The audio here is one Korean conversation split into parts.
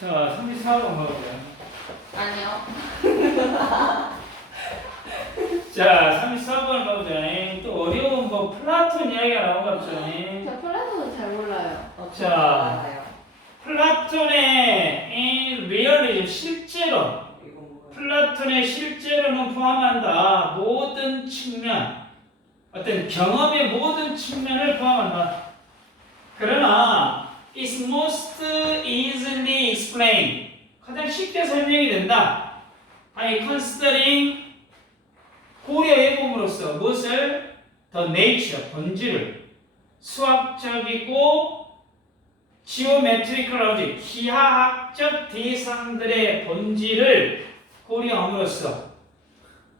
자, 34번 가보세요. 아니요. 자, 34번 가보자. 또 어려운 뭐 플라톤 이야기가 나온 것 같죠. 저 플라톤은 잘 몰라요. 자. 알아요. 플라톤의 리얼리즘 실제로 이거 뭐예요? 플라톤의 실제로는 포함한다. 모든 측면, 어떤 경험의 모든 측면을 포함한다. 그러나 is most easily explained. 가장 쉽게 설명이 된다. by considering 고려해봄으로써 무엇을? the nature, 본질을 수학적이고 지오메트리컬 오브젝트, 기하학적 대상들의 본질을 고려함으로써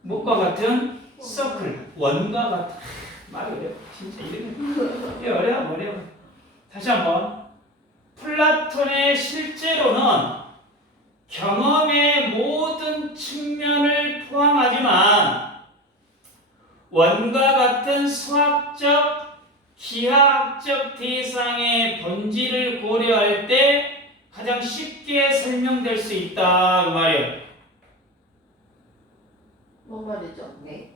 무엇과 같은? 서클, 원과 같은. 말이 어려워. 진짜 이게 어려워. 다시 한번. 플라톤의 실제로는 경험의 모든 측면을 포함하지만 원과 같은 수학적 기하학적 대상의 본질을 고려할 때 가장 쉽게 설명될 수 있다 그 말이에요. 뭔 말이죠? 네.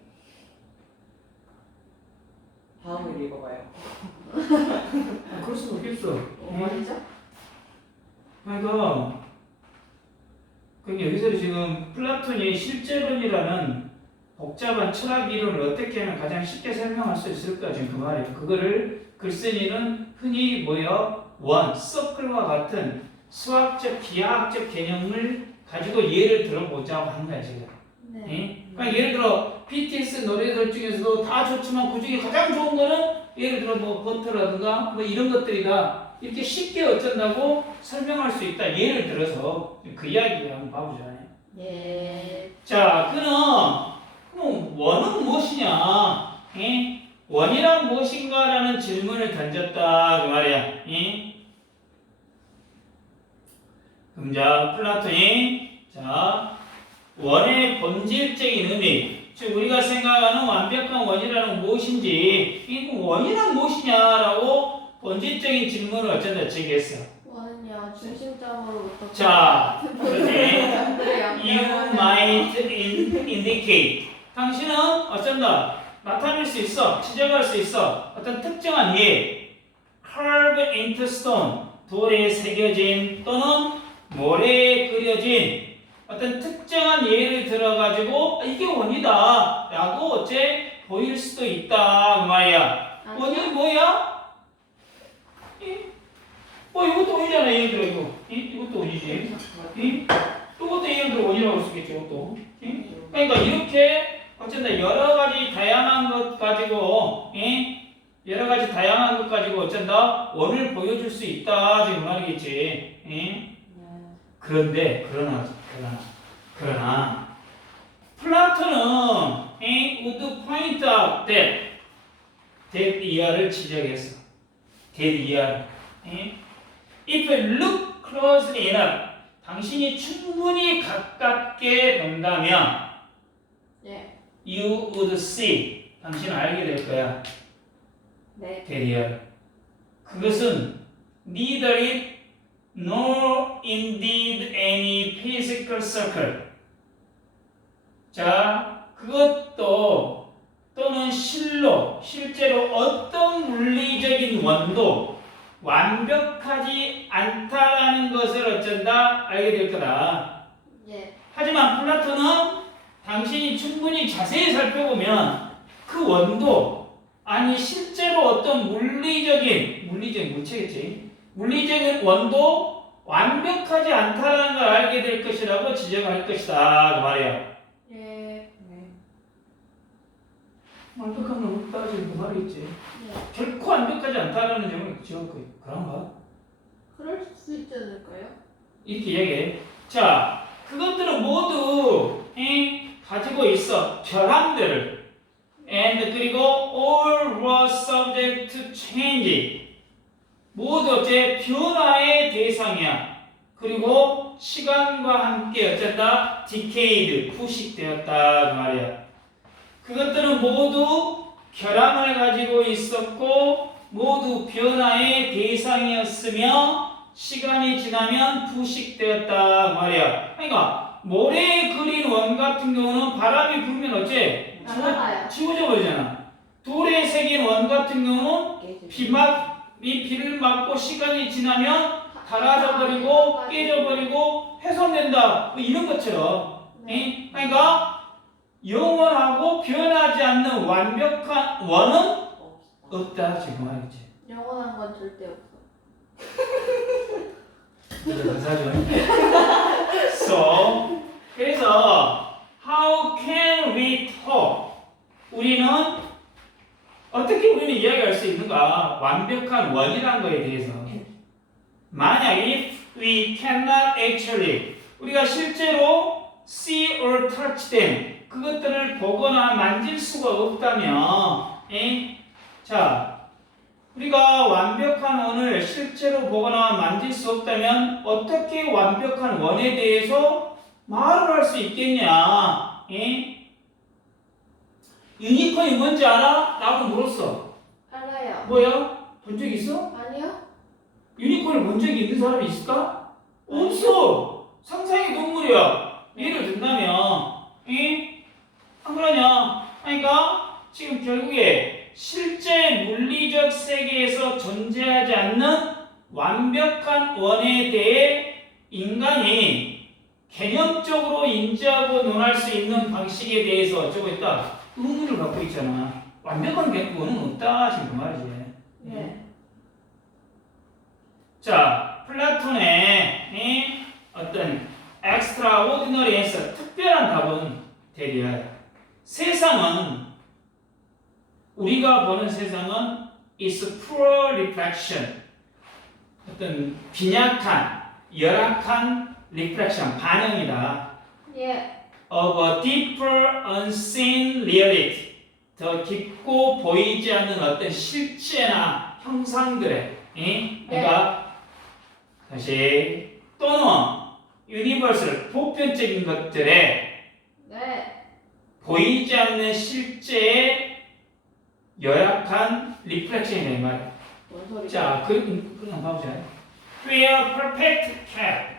다음을 읽어봐요. 그럴 수가 없겠어. 뭔 말이죠? 그러니까 여기서 지금 플라톤이 실제론이라는 복잡한 철학 이론을 어떻게 하면 가장 쉽게 설명할 수 있을까 지금 그 말이에요. 그거를 글쓴이는 흔히 뭐요? 원, 서클과 같은 수학적, 기하학적 개념을 가지고 예를 들어보자고 하는 거야 지금. 네. 그러니까 예를 들어 BTS 노래들 중에서도 다 좋지만 그 중에 가장 좋은 거는 예를 들어 뭐 버터라든가 뭐 이런 것들이다. 이렇게 쉽게 어쩐다고 설명할 수 있다. 예를 들어서 그 이야기 한번 봐보자. 예. 자, 그럼 원은 무엇이냐? 원이란 무엇인가라는 질문을 던졌다 그 말이야. 그럼 자, 플라톤이 자 원의 본질적인 의미, 즉 우리가 생각하는 완벽한 원이라는 무엇인지, 이 원이란 무엇이냐라고 본질적인 질문을 어쩐다 제기했어. 원은요 중심점으로부터. 자, 그렇지. 그래요. You might indicate. 당신은 어쩐다 나타낼 수 있어, 지적할 수 있어 어떤 특정한 예, carve into stone, 돌에 새겨진 또는 모래에 그려진 어떤 특정한 예를 들어가지고 이게 원이다 라고 어째 보일 수도 있다 그 말이야. 원이 뭐야? 이것도 원이잖아. 예를 들어 이것도 원이지. 이것도 예를 들어 원이라고 할 수 있겠죠. 이것도. 그러니까 이렇게 어쨌든 여러 가지 다양한 것 가지고 여러 가지 다양한 것 가지고 어쩐다 원을 보여줄 수 있다 지금 말이겠지. 그러나 플라톤은 would point out that 이하를 지적했어. that 이하를. If you look closely enough, 당신이 충분히 가깝게 본다면 예. you would see, 당신은 알게 될 거야. 네. that 이하를. 그것은 neither it nor indeed any physical circle. 자, 그것도 또는 실제로 어떤 물리적인 원도 완벽하지 않다라는 것을 어쩐다 알게 될 거다. 예. 하지만 플라톤은 당신이 충분히 자세히 살펴보면 그 원도 아니 실제로 어떤 물리적인 물체겠지. 물리적인 원도 완벽하지 않다라는 걸 알게 될 것이라고 지적할 것이다 그 말이야. 예. 네. 완벽한 건 없다 지금 그 말이겠지. 예. 결코 완벽하지 않다라는 점을 지적할 거야. 그런가? 그럴 수 있지 않을까요? 이렇게 얘기해. 자, 그것들은 모두 가지고 있어. 결함들을. And 그리고 all were subject to change. 모두 어째 변화의 대상이야. 그리고 시간과 함께 어쩐다? decayed, 후식되었다 그 말이야. 그것들은 모두 결함을 가지고 있었고 모두 변화의 대상이었으며 시간이 지나면 부식되었다 그 말이야. 그러니까 모래에 그린 원 같은 경우는 바람이 불면 어째? 날아가요. 지워져 버리잖아. 돌에 새긴 원 같은 경우는 깨지고. 비를 맞고 시간이 지나면 닳아져 버리고 깨져 버리고 훼손된다. 뭐 이런 것처럼. 네. 그러니까 영원하고 변하지 않는 완벽한 원은 없다 지금 말이지. 영원한 건 절대 없어. 사죠. So 그래서 how can we talk? 우리는 어떻게 우리는 이야기할 수 있는가? 완벽한 원이라는 거에 대해서. 만약 if we cannot actually 우리가 실제로 see or touch them 그것들을 보거나 만질 수가 없다면 자 우리가 완벽한 원을 실제로 보거나 만질 수 없다면 어떻게 완벽한 원에 대해서 말을 할 수 있겠냐? 유니콘이 뭔지 알아? 라고 물었어. 알아요. 뭐야? 본 적 있어? 아니요? 유니콘을 본 적이 있는 사람이 있을까? 없어. 상상의 동물이야. 예를 든다면, 안 그러냐? 그러니까 지금 결국에 실제 물리적 세계에서 존재하지 않는 완벽한 원에 대해 인간이 개념적으로 인지하고 논할 수 있는 방식에 대해서 어쩌고 있다. 의문을 갖고 있잖아. 완벽한 원은 없다 지금 그 말이지. 네. 자, 플라톤의 어떤 extraordinary에서 특별한 답은 대리야. 세상은 우리가 보는 세상은 is poor reflection. 어떤 빈약한, 열악한 reflection 반영이다. 예. of a deeper unseen reality. 더 깊고 보이지 않는 어떤 실체나 형상들의 그러니까 다시 또는 유니버설 보편적인 것들의 네. 보이지 않는 실제의 열악한 리플렉션이네 말이야. 뭔 소리야? 자, 그냥 봐보자. Where perfect cat.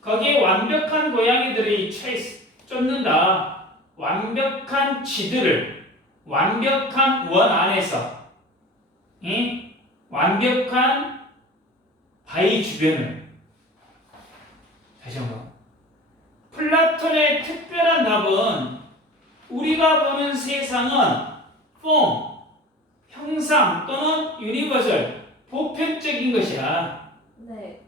거기에 완벽한 고양이들이 chase 쫓는다. 완벽한 쥐들을 완벽한 원 안에서 완벽한 바위 주변을 다시 한번 플라톤의 특별한 답은 우리가 보는 세상은 form, 형상 또는 유니버설, 보편적인 것이야. 네.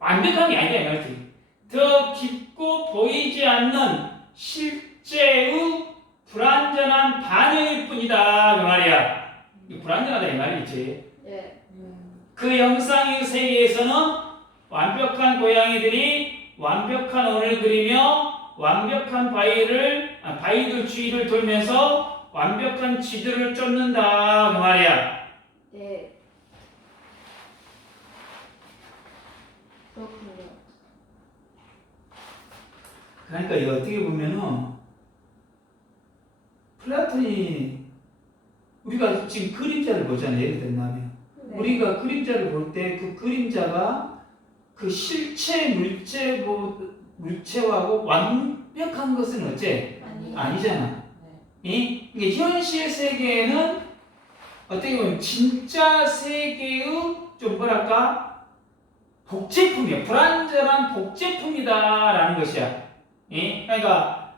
완벽한 게 아니다 이 말이지. 더 깊고 보이지 않는 실제의 불완전한 반영일 뿐이다 그 말이야. 불완전하다 이 말이지. 예. 그 영상의 세계에서는 완벽한 고양이들이 완벽한 원을 그리며 완벽한 바위들 주위를 돌면서 완벽한 쥐들을 쫓는다 그 말이야. 예. 그렇군요. 그러니까 이거 어떻게 보면은 플라톤이 우리가 지금 그림자를 보잖아요. 예를 들면 네. 우리가 그림자를 볼 때 그 그림자가 그 실체 물체하고 완벽한 것은 어째? 아니. 아니잖아. 이게 현실 세계에는 어떻게 보면 진짜 세계의 좀 뭐랄까 복제품이야. 불완전한 복제품이다라는 것이야. 그러니까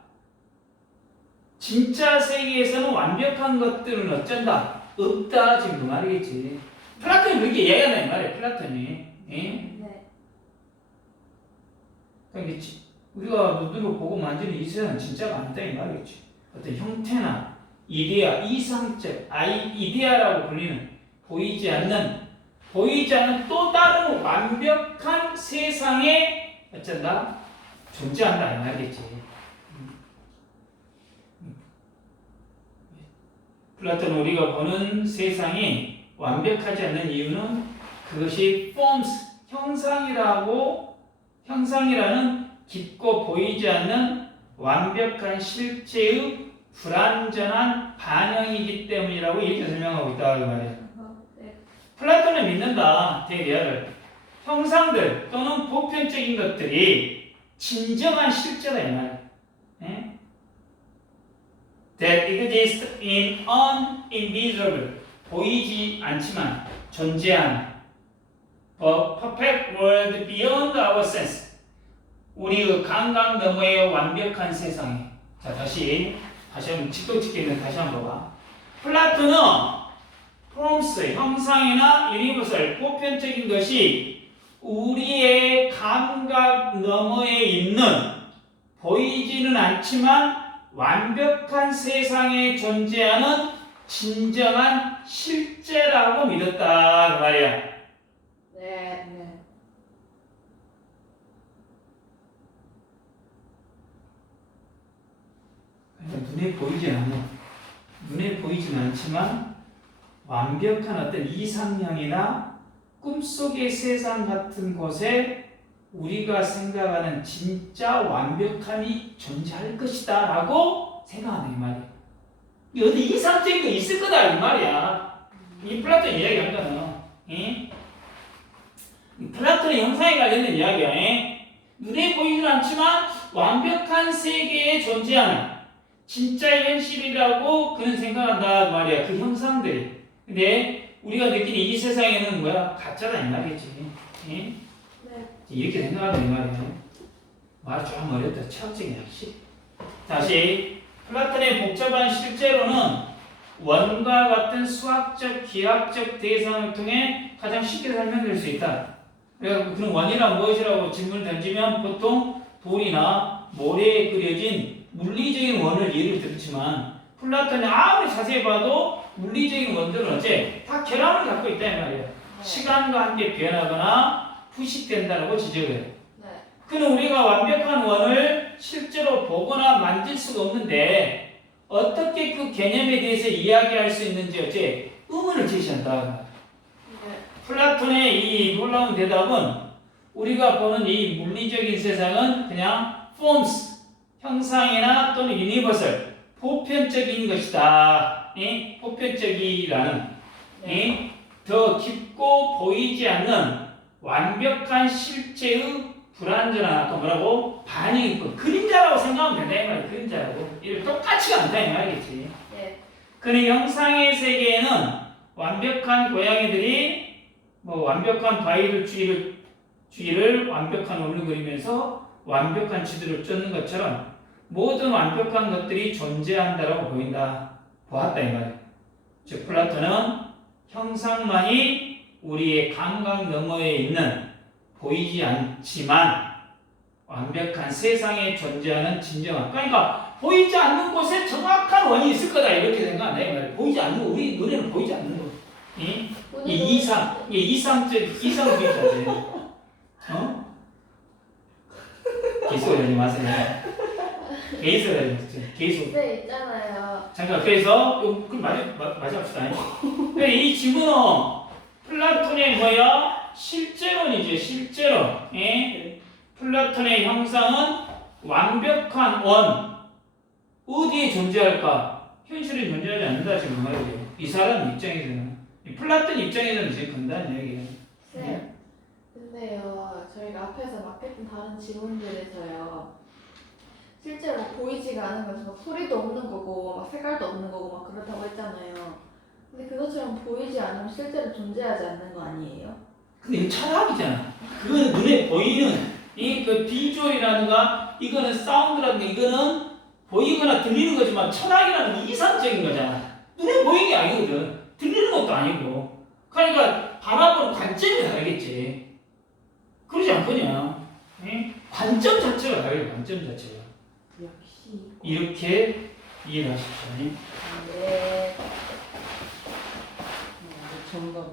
진짜 세계에서는 완벽한 것들은 어쩐다? 없다 지금 그 말이겠지. 플라톤이 그렇게 이야기한다 이 말이야. 플라톤이. 네. 그러니까 우리가 눈으로 보고 만지는 이 세상은 진짜가 아니다 이 말이겠지. 어떤 형태나 이데아, 이상적, 이데아라고 불리는 보이지 않는 또 다른 완벽한 세상에 어쩐다? 존재한다 이 말이겠지. 플라톤은 우리가 보는 세상이 완벽하지 않는 이유는 그것이 forms, 형상이라는 깊고 보이지 않는 완벽한 실체의 불완전한 반영이기 때문이라고 이렇게 설명하고 있다 그 말이에요. 네. 플라톤은 믿는다 대리아를. 형상들 또는 보편적인 것들이 진정한 실제다 이 말이야. 예? That exist in uninvisible 보이지 않지만 존재한 a perfect world beyond our sense 우리의 감각 너머의 완벽한 세상에 자 다시 한번 직독짓기는 다시 한번 봐봐. 플라톤은 프롬스 형상이나 유니버설 보편적인 것이 우리의 감각 너머에 있는 보이지는 않지만 완벽한 세상에 존재하는 진정한 실제라고 믿었다 그 말이야. 네. 네. 그러니까 눈에 보이진 않지만 완벽한 어떤 이상형이나 꿈속의 세상 같은 곳에 우리가 생각하는 진짜 완벽함이 존재할 것이다 라고 생각하는 이 말이야. 어디 이상적인 거 있을 거다 이 말이야. 이 플라톤 이야기한 거는 이 플라톤의 형상에 관련된 이야기야. 눈에 보이진 않지만 완벽한 세계에 존재하는 진짜 현실이라고 그는 생각한다 그 말이야. 그 형상들이. 근데 우리가 느끼는 이 세상에는 뭐야? 가짜다 이 말이지. 네. 이렇게 생각하는 이 말이야. 말 좀 어렵다. 철학적인 역시. 다시 플라톤의 복잡한 실제로는 원과 같은 수학적, 기하학적 대상을 통해 가장 쉽게 설명될 수 있다. 그래서 그런 원이란 무엇이라고 질문을 던지면 보통 돌이나 모래에 그려진 물리적인 원을 예를 들지만 플라톤이 아무리 자세히 봐도 물리적인 원들은 어째 다 결함을 갖고 있다 이 말이에요. 시간과 함께 변하거나 부식된다고 지적을 해요. 네. 그는 우리가 완벽한 원을 실제로 보거나 만질 수가 없는데 어떻게 그 개념에 대해서 이야기할 수 있는지 어째 의문을 제시한다. 네. 플라톤의 이 놀라운 대답은 우리가 보는 이 물리적인 세상은 그냥 forms, 형상이나 또는 universal, 보편적인 것이다. 보편적이라는 네. 더 깊고 보이지 않는 완벽한 실체의 불완전한 아까 뭐라고 반응이 있고 그림자라고 생각하면 된다 이 말이야. 그림자라고 이렇게 똑같이가 않다 이 말이겠지. 네. 그는 형상의 세계에는 완벽한 고양이들이 뭐 완벽한 바위를 주위를 완벽한 원을 그리면서 완벽한 지도를 쫓는 것처럼 모든 완벽한 것들이 존재한다라고 보았다 이 말이야. 즉 플라톤은 형상만이 우리의 감각 너머에 있는 보이지 않지만 완벽한 세상에 존재하는 진정한 그러니까 보이지 않는 곳에 정확한 원이 있을 거다 이렇게 생각한다 이 말이야. 보이지 않는 거 우리 눈에는 보이지 않는 거. 이 이상주의 자세. 계속하지 마세요. 계속. 네, 있잖아요. 잠깐 그래서 그럼 맞아봅시다. 이 지문은 플라톤의 뭐야? 실제론이죠. 실제론. 플라톤의 형상은 완벽한 원. 어디에 존재할까? 현실에 존재하지 않는다 지금 말이에요. 이 사람 입장에서는. 플라톤 입장에서는 제일 간단한 얘기예요. 네. 근데요, 저희가 앞에서 맡겼던 다른 지문들에서요, 실제로 보이지가 않은 것은 막 소리도 없는 거고, 막 색깔도 없는 거고, 막 그렇다고 했잖아요. 근데 그것처럼 보이지 않으면 실제로 존재하지 않는 거 아니에요? 근데 이거 철학이잖아. 그거는 눈에 보이는 이 그 비주얼이라든가 이거는 사운드라든가 이거는 보이거나 들리는 거지만 철학이라는 건 이상적인 거잖아. 눈에 보이는 게 아니거든. 들리는 것도 아니고. 그러니까 바라보는 관점이 다르겠지. 그러지 않거냐? 관점 자체가 다르게 관점 자체가. 역시. 이렇게 이해를 하십시오. 네. 정답.